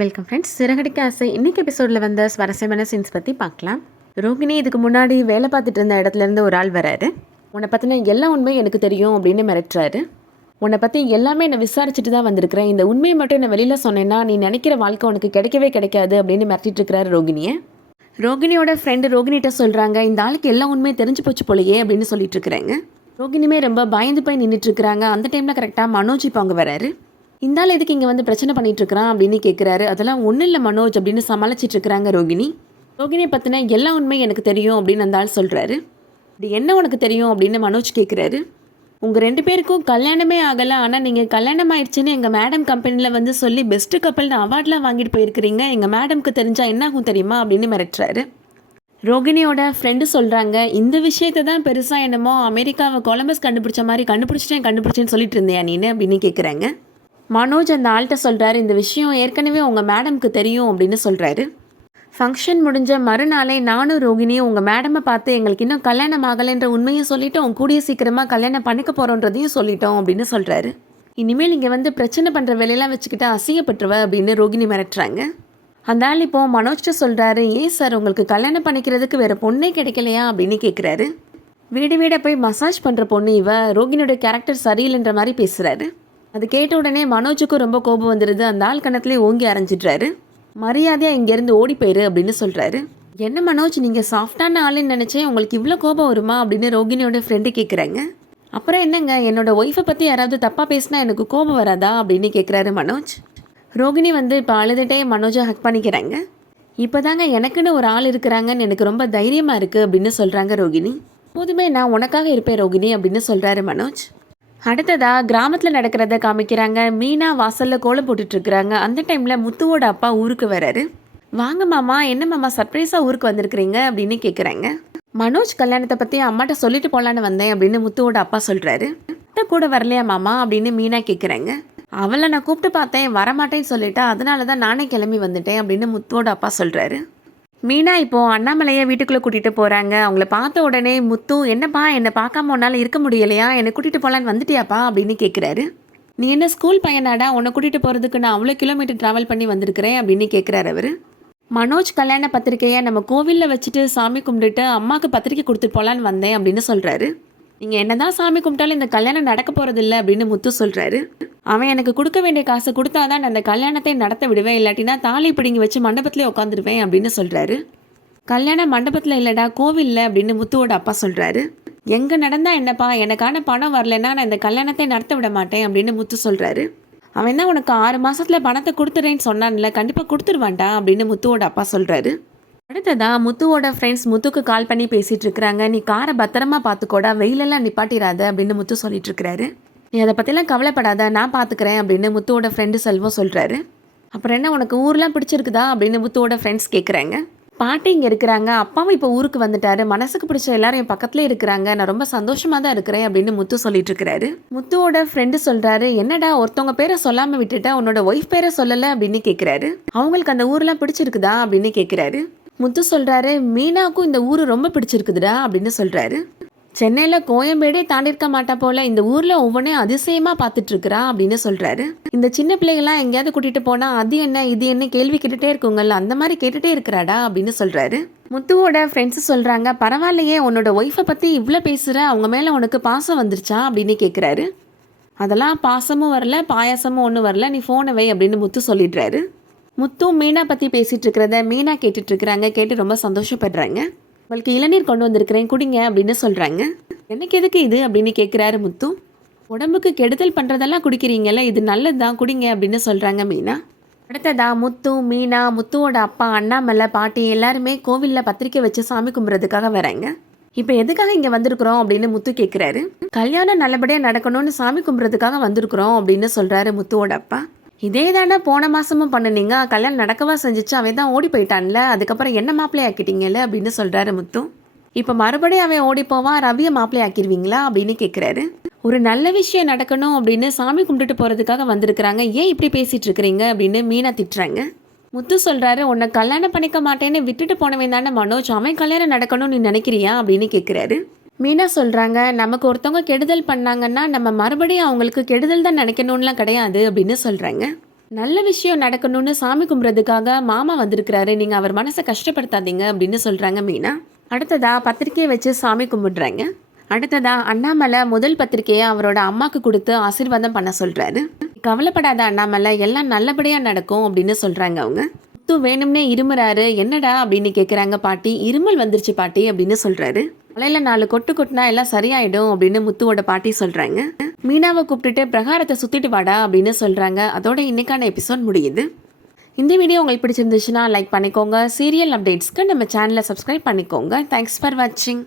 Welcome friends. Siragadikka ஆசை இன்னைக்கு எபிசோடில் வந்த சுவாரஸ்யமான சீன்ஸ் பற்றி பார்க்கலாம். ரோகிணி இதுக்கு முன்னாடி வேலை பார்த்துட்டு இருந்த இடத்துலேருந்து ஒரு ஆள் வராரு. உன்னை பற்றின எல்லா உண்மையும் எனக்கு தெரியும் அப்படின்னு மிரட்டுறாரு. உன்னை பற்றி எல்லாமே நான் விசாரிச்சுட்டு தான் வந்திருக்கிறேன். இந்த உண்மையை மட்டும் நான் வெளியில் சொன்னேன்னா நீ நினைக்கிற வாழ்க்கை உனக்கு கிடைக்கவே கிடைக்காது அப்படின்னு மிரட்டிட்டு இருக்கிறாரு ரோகிணியை. ரோகிணியோட ஃப்ரெண்டு ரோகிணிகிட்ட சொல்கிறாங்க, இந்த ஆளுக்கு எல்லா உண்மையும் தெரிஞ்சு போச்சு போலையே அப்படின்னு சொல்லிட்டு இருக்கிறாங்க. ரோகிணியுமே ரொம்ப பயந்து போய் நின்றுட்டு இருக்கிறாங்க. அந்த டைமில் கரெக்டாக மனோஜ் இப்போ அங்கே வராரு. இந்த ஆள் எதுக்கு இங்கே வந்து பிரச்சனை பண்ணிட்டு இருக்கிறான் அப்படின்னு கேட்குறாரு. அதெல்லாம் ஒன்றும் இல்லை மனோஜ் அப்படின்னு சமாளிச்சிட்டு இருக்கிறாங்க ரோகிணி. ரோகிணியை பற்றின எல்லா உண்மையும் எனக்கு தெரியும் அப்படின்னு அந்த ஆள் சொல்கிறாரு. இப்படி என்ன உனக்கு தெரியும் அப்படின்னு மனோஜ் கேட்குறாரு. உங்கள் 2 பேருக்கும் கல்யாணமே ஆகலை, ஆனால் நீங்கள் கல்யாணம் ஆயிடுச்சுன்னு எங்கள் மேடம் கம்பெனியில் வந்து சொல்லி பெஸ்ட்டு கப்பல்னு அவார்ட்லாம் வாங்கிட்டு போயிருக்கிறீங்க. எங்கள் மேடம்க்கு தெரிஞ்சால் என்ன ஆகும் தெரியுமா அப்படின்னு மிரட்டுறாரு. ரோகிணியோட ஃப்ரெண்டு சொல்கிறாங்க, இந்த விஷயத்தை தான் பெருசாக என்னமோ அமெரிக்காவை கொலம்பஸ் கண்டுபிடிச்ச மாதிரி கண்டுபிடிச்சேன்னு சொல்லிட்டு இருந்தியா நீனு அப்படின்னு கேட்குறாங்க. மனோஜ் அந்த ஆள்கிட்ட சொல்கிறாரு, இந்த விஷயம் ஏற்கனவே உங்கள் மேடம்க்கு தெரியும் அப்படின்னு சொல்கிறாரு. ஃபங்க்ஷன் முடிஞ்ச மறுநாளே நானும் ரோகிணியும் உங்கள் மேடமை பார்த்து எங்களுக்கு இன்னும் கல்யாணம் ஆகலைன்ற உண்மையை சொல்லிட்டோம், கூடிய சீக்கிரமாக கல்யாணம் பண்ணிக்க போகிறோன்றதையும் சொல்லிட்டோம் அப்படின்னு சொல்கிறாரு. இனிமேல் இங்கே வந்து பிரச்சனை பண்ணுற வேலையெல்லாம் வச்சுக்கிட்டு அசிங்கப்பட்டுருவ அப்படின்னு ரோகிணி மிரட்டுறாங்க. அந்த ஆள் இப்போது மனோஜ்கிட்ட சொல்கிறாரு, ஏன் சார் உங்களுக்கு கல்யாணம் பண்ணிக்கிறதுக்கு வேறு பொண்ணே கிடைக்கலையா அப்படின்னு கேட்குறாரு. வீட போய் மசாஜ் பண்ணுற பொண்ணு இவ, ரோகிணியோட கேரக்டர் சரியில்லைன்ற மாதிரி பேசுகிறாரு. அது கேட்ட உடனே மனோஜுக்கும் ரொம்ப கோபம் வந்துடுது. அந்த ஆள் கணத்துலேயே ஓங்கி அரைஞ்சிட்றாரு. மரியாதையாக இங்கேருந்து ஓடி போயிரு அப்படின்னு சொல்கிறாரு. என்ன மனோஜ், நீங்கள் சாஃப்டான ஆளுன்னு நினச்சேன், உங்களுக்கு இவ்வளோ கோபம் வருமா அப்படின்னு ரோகிணியோட ஃப்ரெண்டு கேட்குறாங்க. அப்புறம் என்னங்க, என்னோட ஒய்ஃபை பற்றி யாராவது தப்பாக பேசினா எனக்கு கோபம் வராதா அப்படின்னு கேட்குறாரு மனோஜ். ரோகிணி வந்து இப்போ அழுதுகிட்டே மனோஜை ஹக் பண்ணிக்கிறாங்க. இப்போ தாங்க எனக்குன்னு ஒரு ஆள் இருக்கிறாங்கன்னு எனக்கு ரொம்ப தைரியமாக இருக்குது அப்படின்னு சொல்கிறாங்க ரோகிணி. போதுமே நான் உனக்காக இருப்பேன் ரோகிணி அப்படின்னு சொல்கிறாரு மனோஜ். அடுத்ததாக கிராமத்தில் நடக்கிறத காமிக்கிறாங்க. மீனா வாசலில் கோலம் போட்டுட்ருக்குறாங்க. அந்த டைமில் முத்துவோட அப்பா ஊருக்கு வராரு. வாங்க மாமா, என்ன மாமா சர்ப்ரைஸாக ஊருக்கு வந்திருக்கிறீங்க அப்படின்னு கேட்குறாங்க. மனோஜ் கல்யாணத்தை பற்றி அம்மாட்ட சொல்லிட்டு போகலான்னு வந்தேன் அப்படின்னு முத்துவோட அப்பா சொல்கிறாரு. கூட வரலையா மாமா அப்படின்னு மீனா கேட்குறாங்க. அவளை நான் கூப்பிட்டு பார்த்தேன், வரமாட்டேன்னு சொல்லிட்டா, அதனால தான் நானே கிளம்பி வந்துட்டேன் அப்படின்னு முத்துவோட அப்பா சொல்கிறாரு. மீனா இப்போது அண்ணாமலையை வீட்டுக்குள்ளே கூட்டிகிட்டு போகிறாங்க. அவங்கள பார்த்த உடனே முத்து, என்னப்பா என்னை பார்க்காம உன்னால் இருக்க முடியலையா, என்னை கூட்டிகிட்டு போகலான்னு வந்துட்டியாப்பா அப்படின்னு கேட்குறாரு. நீ என்ன ஸ்கூல் பையனாடா, உன்னை கூட்டிகிட்டு போகிறதுக்கு நான் அவ்வளோ கிலோமீட்டர் ட்ராவல் பண்ணி வந்திருக்கிறேன் அப்படின்னு கேட்குறாரு அவர். மனோஜ் கல்யாண பத்திரிக்கையை நம்ம கோவிலில் வச்சுட்டு சாமி கும்பிட்டுட்டு அம்மாவுக்கு பத்திரிக்கை கொடுத்துட்டு போகலான்னு வந்தேன் அப்படின்னு சொல்கிறாரு. நீங்கள் என்ன தான் சாமி கும்பிட்டாலும் இந்த கல்யாணம் நடக்க போகிறதில்ல அப்படின்னு முத்து சொல்கிறாரு. அவன் எனக்கு கொடுக்க வேண்டிய காசை கொடுத்தாதான் நான் அந்த கல்யாணத்தை நடத்த விடுவேன், இல்லாட்டினா தாலி பிடிங்கி வச்சு மண்டபத்திலே உட்காந்துருவேன் அப்படின்னு சொல்கிறாரு. கல்யாணம் மண்டபத்தில் இல்லைடா, கோவிலில் அப்படின்னு முத்துவோட அப்பா சொல்கிறாரு. எங்கே நடந்தா என்னப்பா, எனக்கான பணம் வரலன்னா நான் இந்த கல்யாணத்தை நடத்த விட மாட்டேன் அப்படின்னு முத்து சொல்கிறாரு. அவன் தான் உனக்கு 6 மாதத்தில் பணத்தை கொடுத்துறேன்னு சொன்னான்ல, கண்டிப்பாக கொடுத்துருவான்டா அப்படின்னு முத்துவோட அப்பா சொல்கிறாரு. அடுத்ததான் முத்துவோட ஃப்ரெண்ட்ஸ் முத்துக்கு கால் பண்ணி பேசிகிட்டு இருக்கிறாங்க. நீ காரை பத்திரமா பார்த்துக்கோடா, வெயிலெல்லாம் நிப்பாட்டிடாத அப்படின்னு முத்து சொல்லிட்டு இருக்கிறாரு. நீ அதை பற்றிலாம் கவலைப்படாத, நான் பார்த்துக்கிறேன் அப்படின்னு முத்துவோட ஃப்ரெண்டு செல்வம் சொல்கிறாரு. அப்புறம் என்ன, உனக்கு ஊர்லாம் பிடிச்சிருக்குதா அப்படின்னு முத்துவோட ஃப்ரெண்ட்ஸ் கேட்குறாங்க. பாட்டி இங்கே இருக்கிறாங்க, அப்பாவும் இப்போ ஊருக்கு வந்துட்டாரு, மனசுக்கு பிடிச்ச எல்லாரும் என் பக்கத்தில் இருக்கிறாங்க, நான் ரொம்ப சந்தோஷமாக தான் இருக்கிறேன் அப்படின்னு முத்து சொல்லிட்டு இருக்கிறாரு. முத்துவோட ஃப்ரெண்டு சொல்கிறாரு, என்னடா ஒருத்தவங்க பேரை சொல்லாமல் விட்டுட்டா, உன்னோட ஒய்ஃப் பேரை சொல்லலை அப்படின்னு கேட்குறாரு. அவங்களுக்கு அந்த ஊர்லாம் பிடிச்சிருக்குதா அப்படின்னு கேட்குறாரு. முத்து சொல்கிறாரு, மீனாவுக்கும் இந்த ஊர் ரொம்ப பிடிச்சிருக்குதுடா அப்படின்னு சொல்கிறாரு. சென்னையில் கோயம்பேடே தாண்டிருக்க மாட்டா போல, இந்த ஊரில் ஒவ்வொன்றையும் அதிசயமாக பார்த்துட்ருக்குறா அப்படின்னு சொல்கிறாரு. இந்த சின்ன பிள்ளைகள்லாம் எங்கேயாவது கூட்டிகிட்டு போனால் அது என்ன இது என்ன கேள்வி கேட்டுகிட்டே இருக்குங்கள்ல, அந்த மாதிரி கேட்டுகிட்டே இருக்கிறாடா அப்படின்னு சொல்கிறாரு. முத்துவோட ஃப்ரெண்ட்ஸு சொல்கிறாங்க, பரவாயில்லையே உன்னோட ஒய்ஃபை பற்றி இவ்வளோ பேசுகிற, அவங்க மேலே உனக்கு பாசம் வந்துருச்சா அப்படின்னு கேட்குறாரு. அதெல்லாம் பாசமும் வரல பாயாசமும் ஒன்றும் வரல, நீ ஃபோனை வை அப்படின்னு முத்து சொல்லிடுறாரு. முத்து மீனா பற்றி பேசிகிட்டு இருக்கிறத மீனா கேட்டுட்ருக்குறாங்க. கேட்டு ரொம்ப சந்தோஷப்படுறாங்க. உங்களுக்கு இளநீர் கொண்டு வந்திருக்கிறேன் குடிங்க அப்படின்னு சொல்கிறாங்க. எனக்கு எதுக்கு இது அப்படின்னு கேட்குறாரு முத்து. உடம்புக்கு கெடுதல் பண்ணுறதெல்லாம் குடிக்கிறீங்கல்ல, இது நல்லது தான், குடிங்க அப்படின்னு சொல்கிறாங்க மீனா. அடுத்ததா முத்து, மீனா, முத்துவோட அப்பா, அண்ணாமலை, பாட்டி எல்லாருமே கோவிலில் பத்திரிக்கை வச்சு சாமி கும்பிட்றதுக்காக வராங்க. இப்போ எதுக்காக இங்கே வந்திருக்கிறோம் அப்படின்னு முத்து கேட்குறாரு. கல்யாணம் நல்லபடியாக நடக்கணும்னு சாமி கும்பிட்றதுக்காக வந்திருக்கிறோம் அப்படின்னு சொல்கிறாரு முத்துவோட அப்பா. இதே தானே போன மாதமும் பண்ணுனீங்க, கல்யாணம் நடக்கவா செஞ்சிச்சு, அவன் தான் ஓடி போயிட்டான்ல, அதுக்கப்புறம் என்ன மாப்பிள்ளை ஆக்கிட்டீங்கல்ல அப்படின்னு சொல்கிறாரு முத்து. இப்போ மறுபடியும் அவன் ஓடி போவான், ரவியை மாப்பிள்ளை ஆக்கிடுவீங்களா அப்படின்னு கேட்குறாரு. ஒரு நல்ல விஷயம் நடக்கணும் அப்படின்னு சாமி கும்பிட்டுட்டு போகிறதுக்காக வந்திருக்கிறாங்க, ஏன் இப்படி பேசிகிட்டு இருக்கிறீங்க அப்படின்னு மீனா திட்டுறாங்க. முத்து சொல்கிறாரு, உன்னை கல்யாணம் பண்ணிக்க மாட்டேன்னு விட்டுட்டு போனவன் தானே மனோஜ், அவன் கல்யாணம் நடக்கணும்னு நீ நினைக்கிறியா அப்படின்னு கேட்குறாரு. மீனா சொல்கிறாங்க, நமக்கு ஒருத்தவங்க கெடுதல் பண்ணாங்கன்னா நம்ம மறுபடியும் அவங்களுக்கு கெடுதல் தான் நினைக்கணும்லாம் கிடையாது அப்படின்னு சொல்கிறாங்க. நல்ல விஷயம் நடக்கணும்னு சாமி கும்பிட்றதுக்காக மாமா வந்திருக்கிறாரு, நீங்கள் அவர் மனசை கஷ்டப்படுத்தாதீங்க அப்படின்னு சொல்கிறாங்க மீனா. அடுத்ததா பத்திரிக்கையை வச்சு சாமி கும்பிடுறாங்க. அடுத்ததா அண்ணாமலை முதல் பத்திரிக்கையை அவரோட அம்மாவுக்கு கொடுத்து ஆசீர்வாதம் பண்ண சொல்கிறாரு. கவலைப்படாத அண்ணாமலை, எல்லாம் நல்லபடியாக நடக்கும் அப்படின்னு சொல்கிறாங்க அவங்க. முத்து வேணும்னே இருமுறாரு. என்னடா அப்படின்னு கேட்குறாங்க பாட்டி. இருமல் வந்துருச்சு பாட்டி அப்படின்னு சொல்கிறாரு. மலையில 4 கொட்டு கொட்டினா எல்லாம் சரியாயிடும் அப்படின்னு முத்துவோட பாட்டி சொல்கிறாங்க. மீனாவை கூப்பிட்டுட்டு பிரகாரத்தை சுற்றிட்டு வாடா அப்படின்னு சொல்கிறாங்க. அதோட இன்னைக்கான எபிசோட் முடியுது. இந்த வீடியோ உங்களுக்கு பிடிச்சிருந்துச்சுன்னா லைக் பண்ணிக்கோங்க. சீரியல் அப்டேட்ஸ்க்கு நம்ம சேனலை சப்ஸ்கிரைப் பண்ணிக்கோங்க. தேங்க்ஸ் ஃபார் வாட்சிங்.